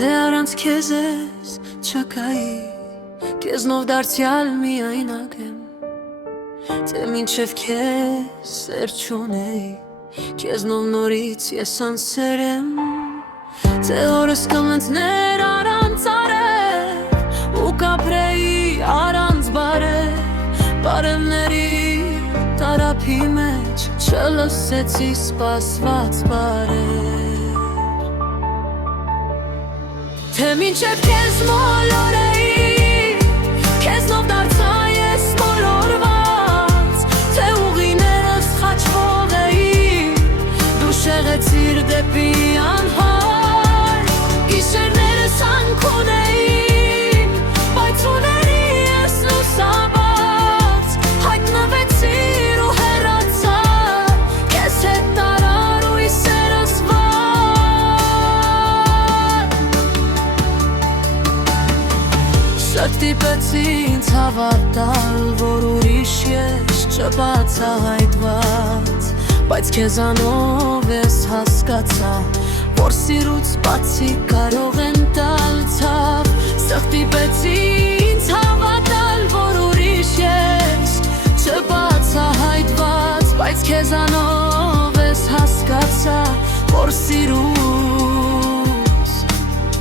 Թե առանց քեզ ես չկայի, քեզնով դարձյալ միայնակ եմ, թե մինչև քեզ սեր չունեի, քեզնով նորից ես անսեր եմ, թե օրս կմնցներ առանց արև ու կապրեի առանց բարև, բարևների տարափի մեջ չլսեցի սպասված բարև, թե մինչև քեզ մոլորեի, քեզնով դարձա ես մոլորված, թե ուղիներս խաչվող էին, դու շեղեցիր դեպի անհար, գիշերներս անքուն էին, բայց ուների ես լուսաբաց, հայտնվեցիր ու հեռացա, քեզ հետ տարար ու իսերս Ստիպեցի ինձ հավատալ, որ ուրիշ ես չբացահայտված, բայց քեզանով ես հասկացա, որ սիրուց բացի կարող են տալ ցավ, ստիպեցի ինձ հավատալ, որ ուրիշ ես չբացահայտված, բայց քեզանով ես հասկացա, որ սիրուց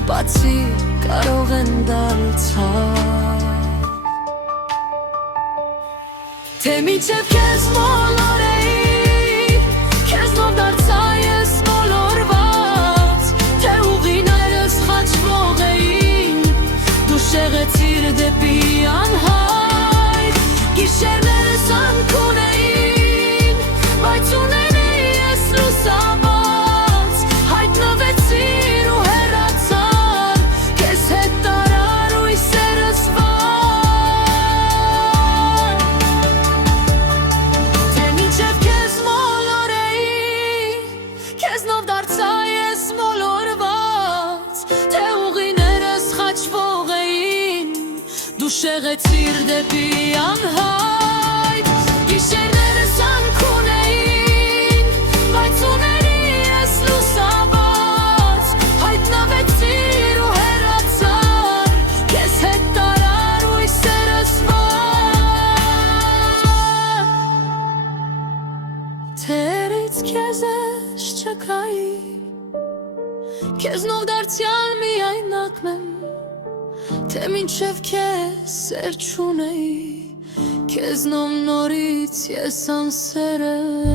բացի կարող են տալ ցավ, թե մինչև քեզ մոլորեի, քեզնով դարձա ես մոլորված, թե ուղիներս խաչվող էին, դու շեղեցիր դեպի անհայտ, գիշերներս անքուն էին, բայց ունենի ես լուսաբաց, հայտնվեցիր ու հեռացար, քեզ հետ տարար ու իսերս Թե մինչև քեզ մոլորեի, քեզնով դարձա ես մոլորված, թե ուղիներս խաչվող էին, դու շեղեցիր դեպի անհայտ, գիշերներս անքուն էին, բայց ունենի ես լուսաբաց, հայտնվեցիր ու հեռացար, քեզ հետ տարար ու իսերս Թերից քեզ ես չկայի, քեզնով դարձյալ միայնակ եմ, թե մինչև քեզ սեր չունեի, քեզնով նորից ես անսեր եմ